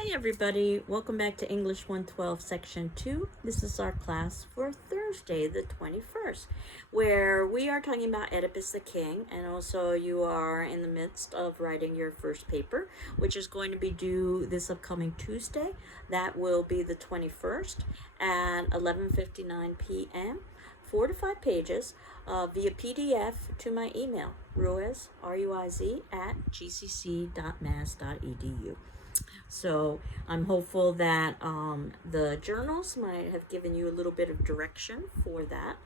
Hi everybody, welcome back to English 112 Section 2. This is our class for Thursday the 21st, where we are talking about Oedipus the King, and also you are in the midst of writing your first paper, which is going to be due this upcoming Tuesday. That will be the 21st at 11:59 p.m. 4 to 5 pages via PDF to my email, ruiz, R-U-I-Z, at gcc.mass.edu. So I'm hopeful that the journals might have given you a little bit of direction for that.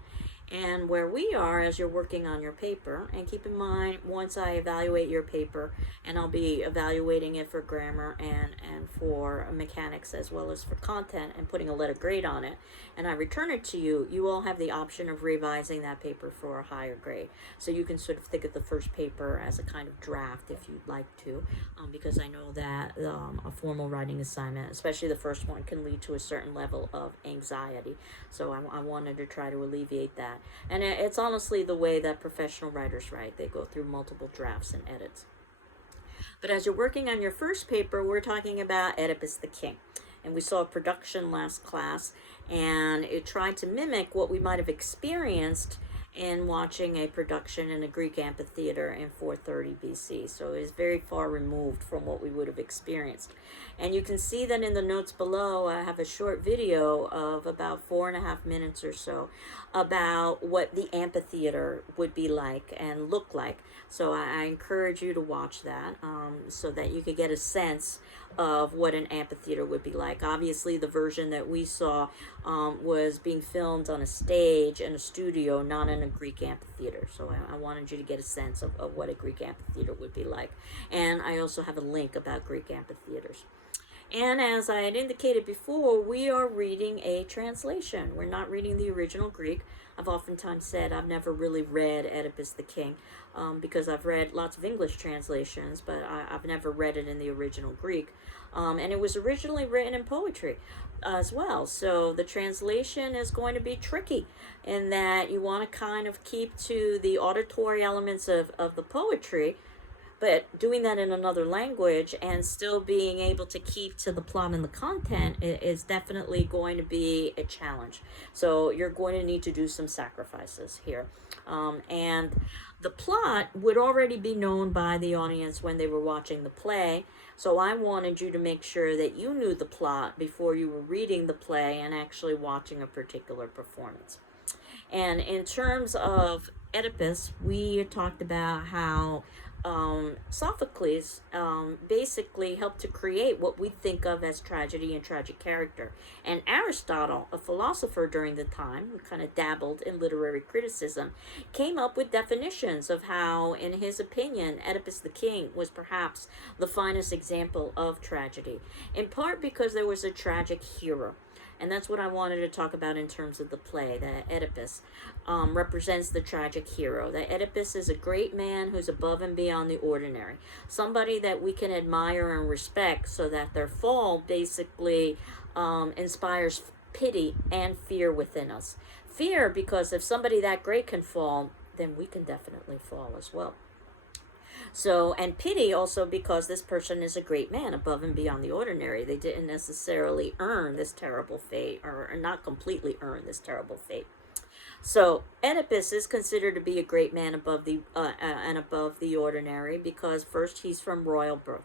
And where we are as you're working on your paper, and keep in mind, once I evaluate your paper, and I'll be evaluating it for grammar and for mechanics as well as for content and putting a letter grade on it, and I return it to you, you all have the option of revising that paper for a higher grade. So you can sort of think of the first paper as a kind of draft if you'd like to, because I know that a formal writing assignment, especially the first one, can lead to a certain level of anxiety. So I wanted to try to alleviate that. And it's honestly the way that professional writers write. They go through multiple drafts and edits. But as you're working on your first paper, we're talking about Oedipus the King. And we saw a production last class, and it tried to mimic what we might have experienced in watching a production in a Greek amphitheater in 430 BC. So it is very far removed from what we would have experienced. And you can see that in the notes below, I have a short video of about 4.5 minutes or so about what the amphitheater would be like and look like. So I encourage you to watch that so that you could get a sense of what an amphitheater would be like. Obviously, the version that we saw was being filmed on a stage in a studio, not in a Greek amphitheater. So I wanted you to get a sense of what a Greek amphitheater would be like. And I also have a link about Greek amphitheaters. And as I had indicated before, we are reading a translation. We're not reading the original Greek. I've oftentimes said I've never really read Oedipus the King because I've read lots of English translations, but I've never read it in the original Greek. And it was originally written in poetry as well. So the translation is going to be tricky in that you want to kind of keep to the auditory elements of the poetry, but doing that in another language and still being able to keep to the plot and the content is definitely going to be a challenge. So you're going to need to do some sacrifices here. And the plot would already be known by the audience when they were watching the play. So I wanted you to make sure that you knew the plot before you were reading the play and actually watching a particular performance. And in terms of Oedipus, we talked about how Sophocles basically helped to create what we think of as tragedy and tragic character. And Aristotle, a philosopher during the time, who kind of dabbled in literary criticism, came up with definitions of how, in his opinion, Oedipus the King was perhaps the finest example of tragedy, in part because there was a tragic hero. And that's what I wanted to talk about in terms of the play, that Oedipus represents the tragic hero. That Oedipus is a great man who's above and beyond the ordinary. Somebody that we can admire and respect so that their fall basically inspires pity and fear within us. Fear because if somebody that great can fall, then we can definitely fall as well. So, and pity also because this person is a great man above and beyond the ordinary. They didn't necessarily earn this terrible fate, or not completely earn this terrible fate. So Oedipus is considered to be a great man above the ordinary because first, he's from royal birth.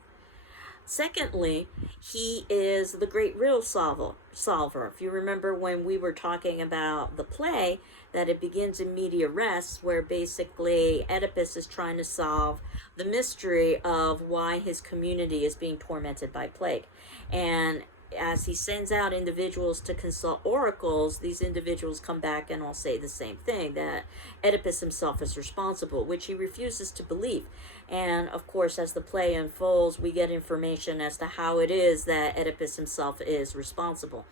Secondly, he is the great riddle solver. If you remember when we were talking about the play, that it begins in media res, where basically Oedipus is trying to solve the mystery of why his community is being tormented by plague. And as he sends out individuals to consult oracles, these individuals come back and all say the same thing, that Oedipus himself is responsible, which he refuses to believe. And of course, as the play unfolds, we get information as to how it is that Oedipus himself is responsible.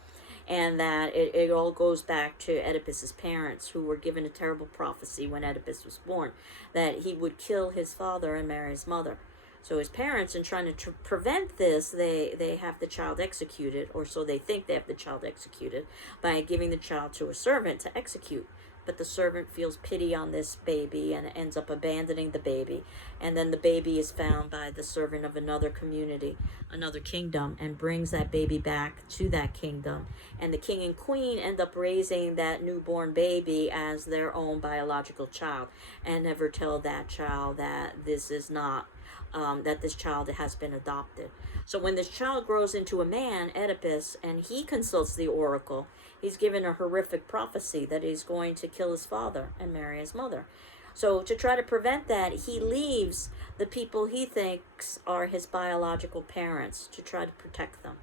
And that it all goes back to Oedipus's parents, who were given a terrible prophecy when Oedipus was born, that he would kill his father and marry his mother. So his parents, in trying to prevent this, they have the child executed, or so they think they have the child executed, by giving the child to a servant to execute but the servant feels pity on this baby and ends up abandoning the baby. And then the baby is found by the servant of another community, another kingdom, and brings that baby back to that kingdom. And the king and queen end up raising that newborn baby as their own biological child, and never tell that child that this is not, that this child has been adopted. So when this child grows into a man, Oedipus, and he consults the oracle, he's given a horrific prophecy that he's going to kill his father and marry his mother. So to try to prevent that, he leaves the people he thinks are his biological parents to try to protect them.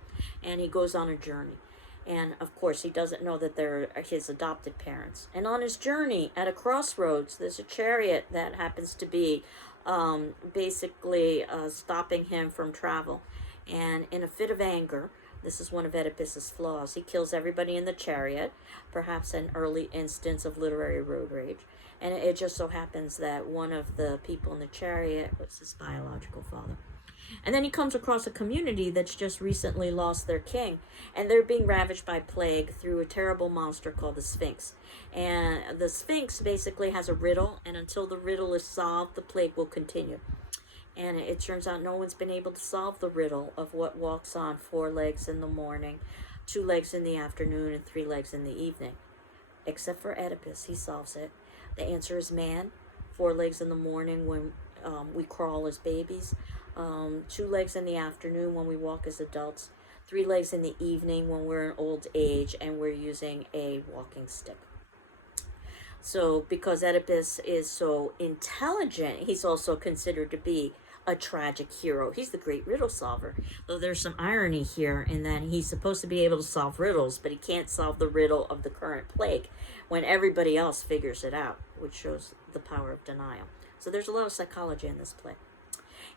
And he goes on a journey. And of course, he doesn't know that they're his adopted parents. And on his journey, at a crossroads, there's a chariot that happens to be basically stopping him from travel. And in a fit of anger, this is one of Oedipus's flaws, he kills everybody in the chariot, perhaps an early instance of literary road rage. And it just so happens that one of the people in the chariot was his biological father. And then he comes across a community that's just recently lost their king, and they're being ravaged by plague through a terrible monster called the Sphinx. And the Sphinx basically has a riddle, and until the riddle is solved, the plague will continue. And it turns out no one's been able to solve the riddle of what walks on 4 legs in the morning, 2 legs in the afternoon, and 3 legs in the evening. Except for Oedipus, he solves it. The answer is man. 4 legs in the morning when we crawl as babies. 2 legs in the afternoon when we walk as adults. 3 legs in the evening when we're in old age and we're using a walking stick. So because Oedipus is so intelligent, he's also considered to be a tragic hero. He's the great riddle solver. Though there's some irony here in that he's supposed to be able to solve riddles, but he can't solve the riddle of the current plague when everybody else figures it out, which shows the power of denial. So there's a lot of psychology in this play.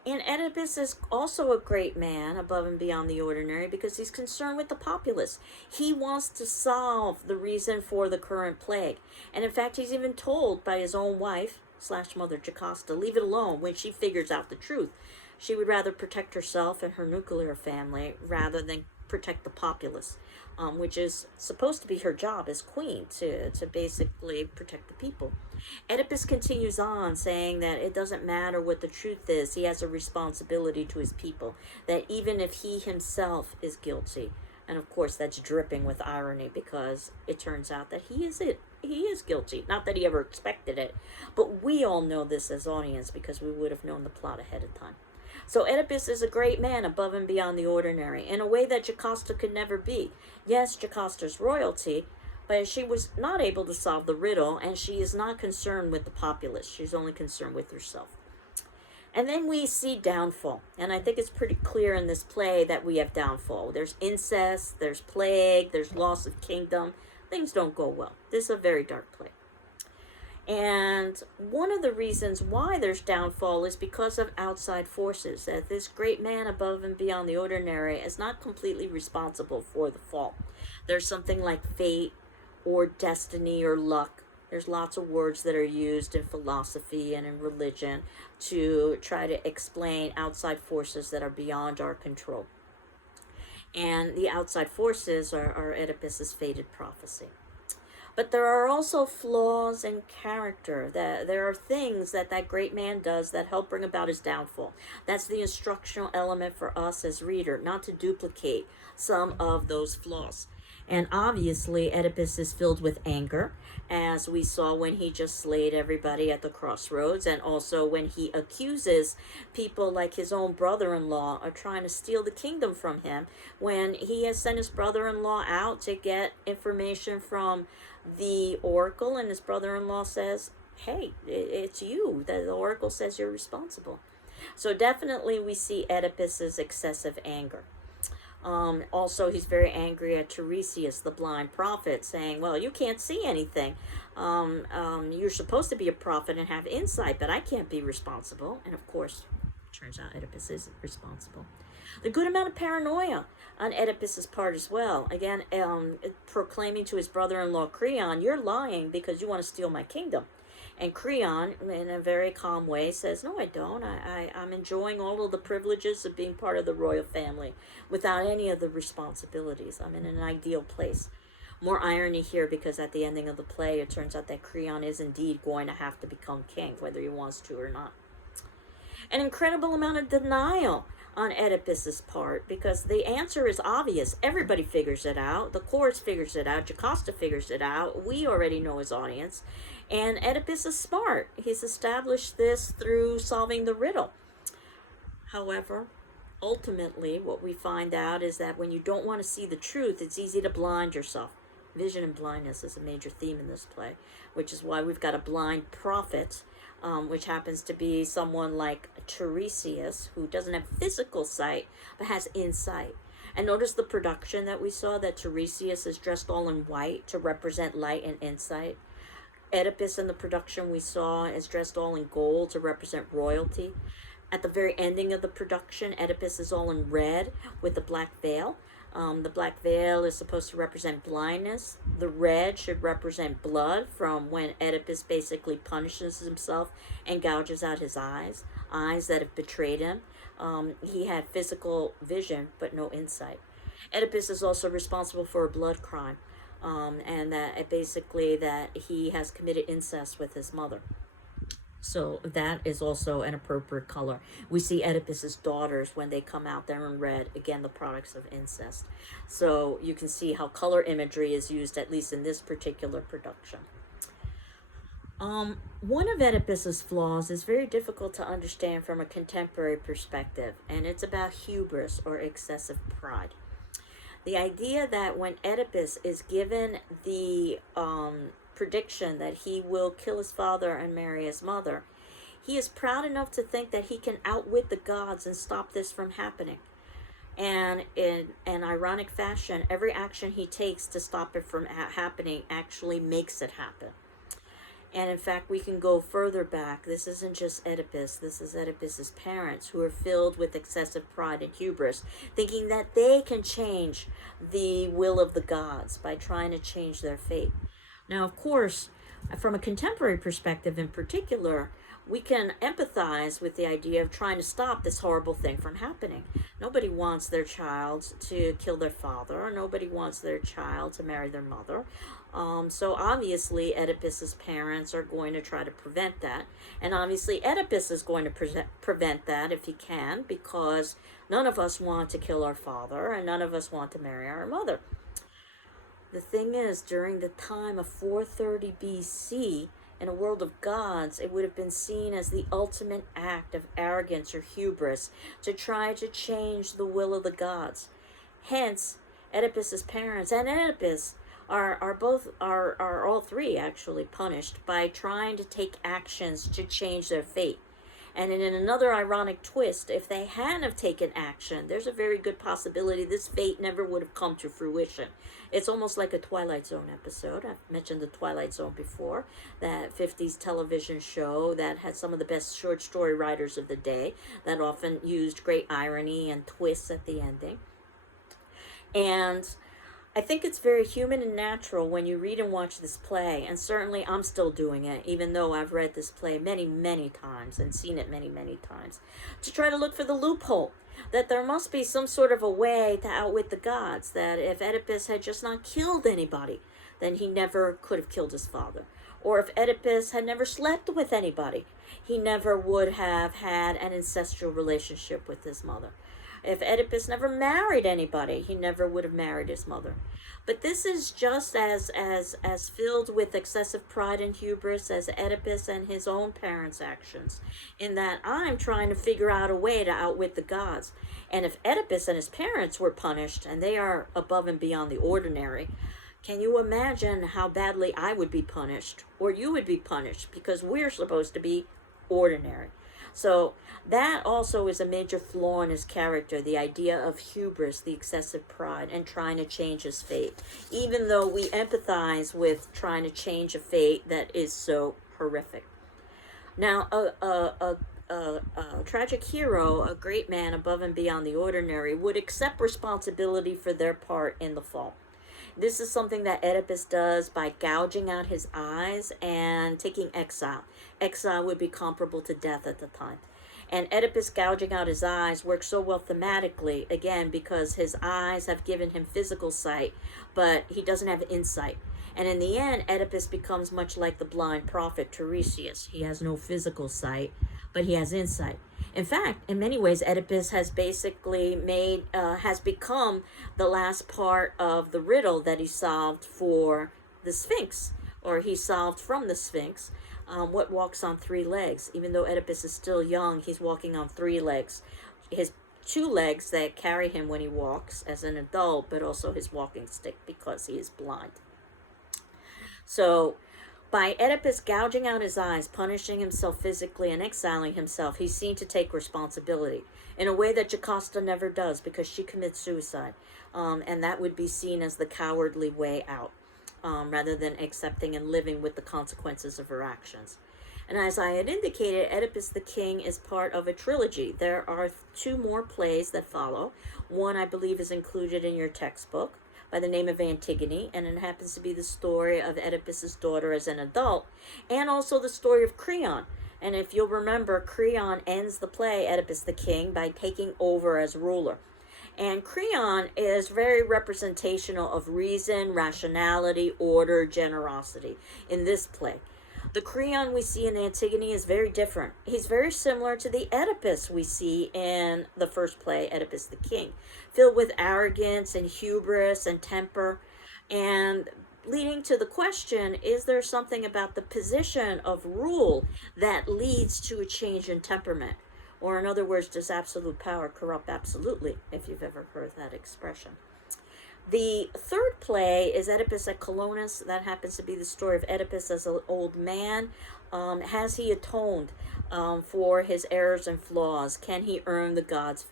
And Oedipus is also a great man, above and beyond the ordinary, because he's concerned with the populace. He wants to solve the reason for the current plague. And in fact, he's even told by his own wife / mother Jocasta, leave it alone when she figures out the truth. She would rather protect herself and her nuclear family rather than protect the populace, which is supposed to be her job as queen, to basically protect the people. Oedipus continues on saying that it doesn't matter what the truth is, he has a responsibility to his people, that even if he himself is guilty, and of course that's dripping with irony because it turns out that he is guilty. Not that he ever expected it, but we all know this as audience because we would have known the plot ahead of time. So Oedipus is a great man above and beyond the ordinary, in a way that Jocasta could never be. Yes, Jocasta's royalty, but she was not able to solve the riddle, and she is not concerned with the populace. She's only concerned with herself. And then we see downfall, and I think it's pretty clear in this play that we have downfall. There's incest, there's plague, there's loss of kingdom. Things don't go well. This is a very dark play. And one of the reasons why there's downfall is because of outside forces, that this great man above and beyond the ordinary is not completely responsible for the fall. There's something like fate or destiny or luck. There's lots of words that are used in philosophy and in religion to try to explain outside forces that are beyond our control. And the outside forces are Oedipus's fated prophecy. But there are also flaws in character. There are things that great man does that help bring about his downfall. That's the instructional element for us as reader, not to duplicate some of those flaws. And obviously, Oedipus is filled with anger, as we saw when he just slayed everybody at the crossroads, and also when he accuses people like his own brother-in-law of trying to steal the kingdom from him, when he has sent his brother-in-law out to get information from the oracle, and his brother-in-law says, hey, it's you. The oracle says you're responsible. So definitely we see Oedipus's excessive anger. Also, he's very angry at Tiresias, the blind prophet, saying, well, you can't see anything. You're supposed to be a prophet and have insight, but I can't be responsible. And of course, it turns out Oedipus isn't responsible. A good amount of paranoia on Oedipus's part as well. Again, proclaiming to his brother-in-law Creon, you're lying because you want to steal my kingdom. And Creon, in a very calm way, says, no, I don't. I'm enjoying all of the privileges of being part of the royal family without any of the responsibilities. I'm in an ideal place. More irony here, because at the ending of the play, it turns out that Creon is indeed going to have to become king, whether he wants to or not. An incredible amount of denial on Oedipus's part, because the answer is obvious. Everybody figures it out. The chorus figures it out. Jocasta figures it out. We already know his audience. And Oedipus is smart. He's established this through solving the riddle. However, ultimately, what we find out is that when you don't want to see the truth, it's easy to blind yourself. Vision and blindness is a major theme in this play, which is why we've got a blind prophet, which happens to be someone like Tiresias, who doesn't have physical sight, but has insight. And notice the production that we saw, that Tiresias is dressed all in white to represent light and insight. Oedipus in the production we saw is dressed all in gold to represent royalty. At the very ending of the production, Oedipus is all in red with the black veil. The black veil is supposed to represent blindness. The red should represent blood, from when Oedipus basically punishes himself and gouges out his eyes that have betrayed him. He had physical vision, but no insight. Oedipus is also responsible for a blood crime, and that basically that he has committed incest with his mother. So that is also an appropriate color. We see Oedipus's daughters when they come out, they're in red, again the products of incest. So you can see how color imagery is used, at least in this particular production. One of Oedipus's flaws is very difficult to understand from a contemporary perspective, and it's about hubris, or excessive pride. The idea that when Oedipus is given the prediction that he will kill his father and marry his mother, he is proud enough to think that he can outwit the gods and stop this from happening. And in an ironic fashion, every action he takes to stop it from happening actually makes it happen. And in fact, we can go further back. This isn't just Oedipus. This is Oedipus's parents, who are filled with excessive pride and hubris, thinking that they can change the will of the gods by trying to change their fate. Now, of course, from a contemporary perspective in particular, we can empathize with the idea of trying to stop this horrible thing from happening. Nobody wants their child to kill their father, or nobody wants their child to marry their mother. So obviously Oedipus's parents are going to try to prevent that. And obviously Oedipus is going to prevent that if he can, because none of us want to kill our father, and none of us want to marry our mother. The thing is, during the time of 430 BC, in a world of gods, it would have been seen as the ultimate act of arrogance or hubris to try to change the will of the gods. Hence, Oedipus's parents and Oedipus are all three actually punished by trying to take actions to change their fate. And in another ironic twist, if they hadn't have taken action, there's a very good possibility this fate never would have come to fruition. It's almost like a Twilight Zone episode. I've mentioned the Twilight Zone before, that 50s television show that had some of the best short story writers of the day, that often used great irony and twists at the ending. And I think it's very human and natural when you read and watch this play, and certainly I'm still doing it, even though I've read this play many, many times and seen it many, many times, to try to look for the loophole, that there must be some sort of a way to outwit the gods, that if Oedipus had just not killed anybody, then he never could have killed his father. Or if Oedipus had never slept with anybody, he never would have had an ancestral relationship with his mother. If Oedipus never married anybody, he never would have married his mother. But this is just as filled with excessive pride and hubris as Oedipus and his own parents' actions, in that I'm trying to figure out a way to outwit the gods. And if Oedipus and his parents were punished, and they are above and beyond the ordinary, can you imagine how badly I would be punished, or you would be punished, because we're supposed to be ordinary? So that also is a major flaw in his character, the idea of hubris, the excessive pride, and trying to change his fate, even though we empathize with trying to change a fate that is so horrific. Now, a tragic hero, a great man above and beyond the ordinary, would accept responsibility for their part in the fall. This is something that Oedipus does by gouging out his eyes and taking exile. Exile would be comparable to death at the time. And Oedipus gouging out his eyes works so well thematically, again, because his eyes have given him physical sight, but he doesn't have insight. And in the end, Oedipus becomes much like the blind prophet Tiresias. He has no physical sight, but he has insight. In fact, in many ways, Oedipus has basically has become the last part of the riddle that he solved for the Sphinx, or he solved from the Sphinx. What walks on three legs? Even though Oedipus is still young, he's walking on three legs. His two legs that carry him when he walks as an adult, but also his walking stick because he is blind. So, by Oedipus gouging out his eyes, punishing himself physically, and exiling himself, he's seen to take responsibility in a way that Jocasta never does, because she commits suicide. And that would be seen as the cowardly way out, rather than accepting and living with the consequences of her actions. And as I had indicated, Oedipus the King is part of a trilogy. There are two more plays that follow. One, I believe, is included in your textbook, by the name of Antigone, and it happens to be the story of Oedipus's daughter as an adult, and also the story of Creon. And if you'll remember, Creon ends the play, Oedipus the King, by taking over as ruler. And Creon is very representational of reason, rationality, order, generosity in this play. The Creon we see in Antigone is very different. He's very similar to the Oedipus we see in the first play, Oedipus the King, filled with arrogance and hubris and temper, and leading to the question, is there something about the position of rule that leads to a change in temperament? Or in other words, does absolute power corrupt absolutely, if you've ever heard that expression? The third play is Oedipus at Colonus. That happens to be the story of Oedipus as an old man. Has he atoned for his errors and flaws? Can he earn the gods'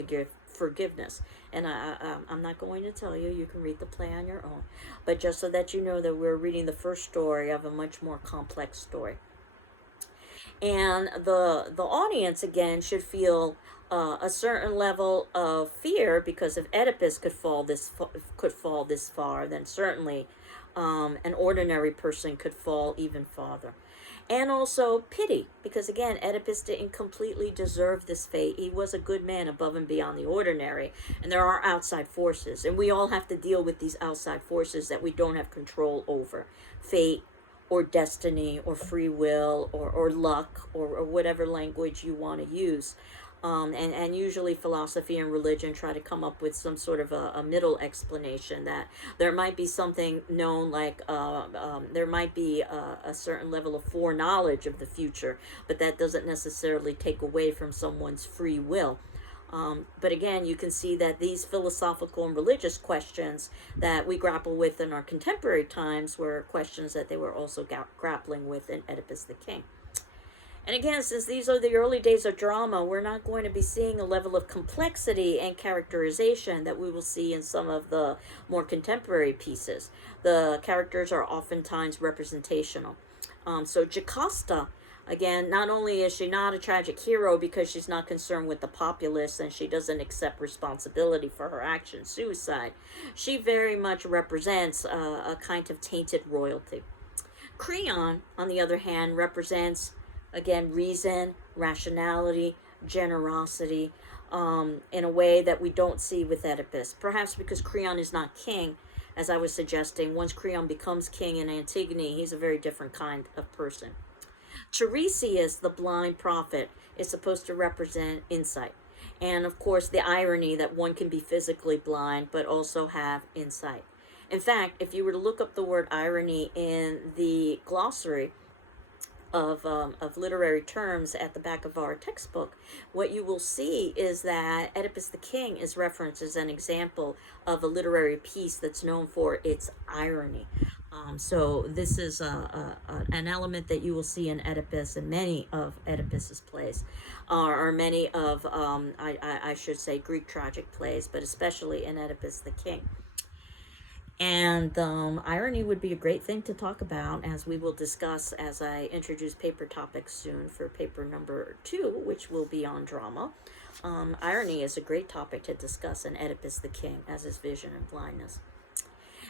forgiveness? And I'm not going to tell you. You can read the play on your own. But just so that you know that we're reading the first story of a much more complex story. And the audience, again, should feel a certain level of fear, because if Oedipus could fall this far, then certainly an ordinary person could fall even farther. And also pity, because again, Oedipus didn't completely deserve this fate. He was a good man above and beyond the ordinary, and there are outside forces, and we all have to deal with these outside forces that we don't have control over. Fate, or destiny, or free will, or luck, or whatever language you want to use. And usually philosophy and religion try to come up with some sort of a middle explanation, that there might be something known, like there might be a certain level of foreknowledge of the future, but that doesn't necessarily take away from someone's free will. But again, you can see that these philosophical and religious questions that we grapple with in our contemporary times were questions that they were also grappling with in Oedipus the King. And again, since these are the early days of drama, we're not going to be seeing a level of complexity and characterization that we will see in some of the more contemporary pieces. The characters are oftentimes representational. So Jocasta, again, not only is she not a tragic hero because she's not concerned with the populace and she doesn't accept responsibility for her actions, suicide, she very much represents a kind of tainted royalty. Creon, on the other hand, represents, again, reason, rationality, generosity, in a way that we don't see with Oedipus. Perhaps because Creon is not king, as I was suggesting. Once Creon becomes king in Antigone, he's a very different kind of person. Tiresias, the blind prophet, is supposed to represent insight. And of course, the irony that one can be physically blind but also have insight. In fact, if you were to look up the word irony in the glossary of literary terms at the back of our textbook, what you will see is that Oedipus the King is referenced as an example of a literary piece that's known for its irony. So this is an element that you will see in Oedipus and many of Oedipus's plays, or many of, I should say, Greek tragic plays, but especially in Oedipus the King. And irony would be a great thing to talk about, as we will discuss as I introduce paper topics soon for paper number 2, which will be on drama. Irony is a great topic to discuss in Oedipus the King, as his vision and blindness.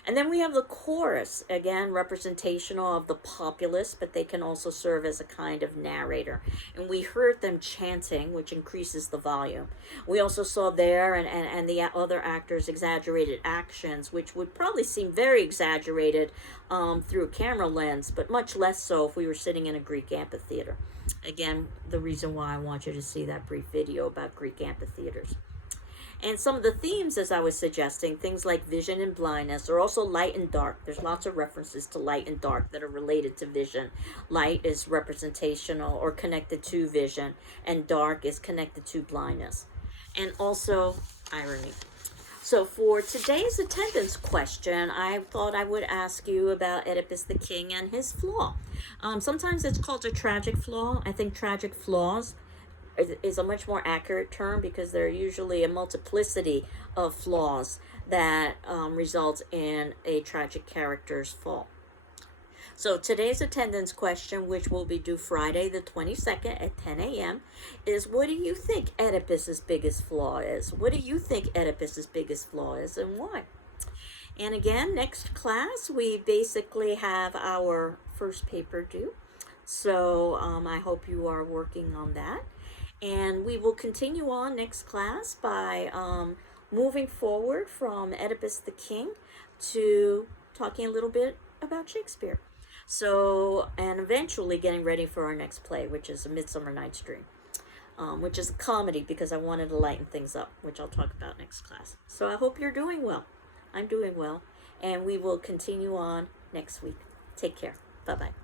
And then we have the chorus, again, representational of the populace, but they can also serve as a kind of narrator. And we heard them chanting, which increases the volume. We also saw there and the other actors' exaggerated actions, which would probably seem very exaggerated through a camera lens, but much less so if we were sitting in a Greek amphitheater. Again, the reason why I want you to see that brief video about Greek amphitheaters. And some of the themes, as I was suggesting, things like vision and blindness, are also light and dark. There's lots of references to light and dark that are related to vision. Light is representational or connected to vision, and dark is connected to blindness. And also irony. So for today's attendance question, I thought I would ask you about Oedipus the King and his flaw. Sometimes it's called a tragic flaw. I think tragic flaws is a much more accurate term because there are usually a multiplicity of flaws that result in a tragic character's fall. So today's attendance question, which will be due Friday the 22nd at 10 a.m., is what do you think Oedipus's biggest flaw is? What do you think Oedipus's biggest flaw is and why? And again, next class, we basically have our first paper due. So I hope you are working on that. And we will continue on next class by moving forward from Oedipus the King to talking a little bit about Shakespeare. So, and eventually getting ready for our next play, which is A Midsummer Night's Dream, which is a comedy because I wanted to lighten things up, which I'll talk about next class. So I hope you're doing well. I'm doing well. And we will continue on next week. Take care. Bye-bye.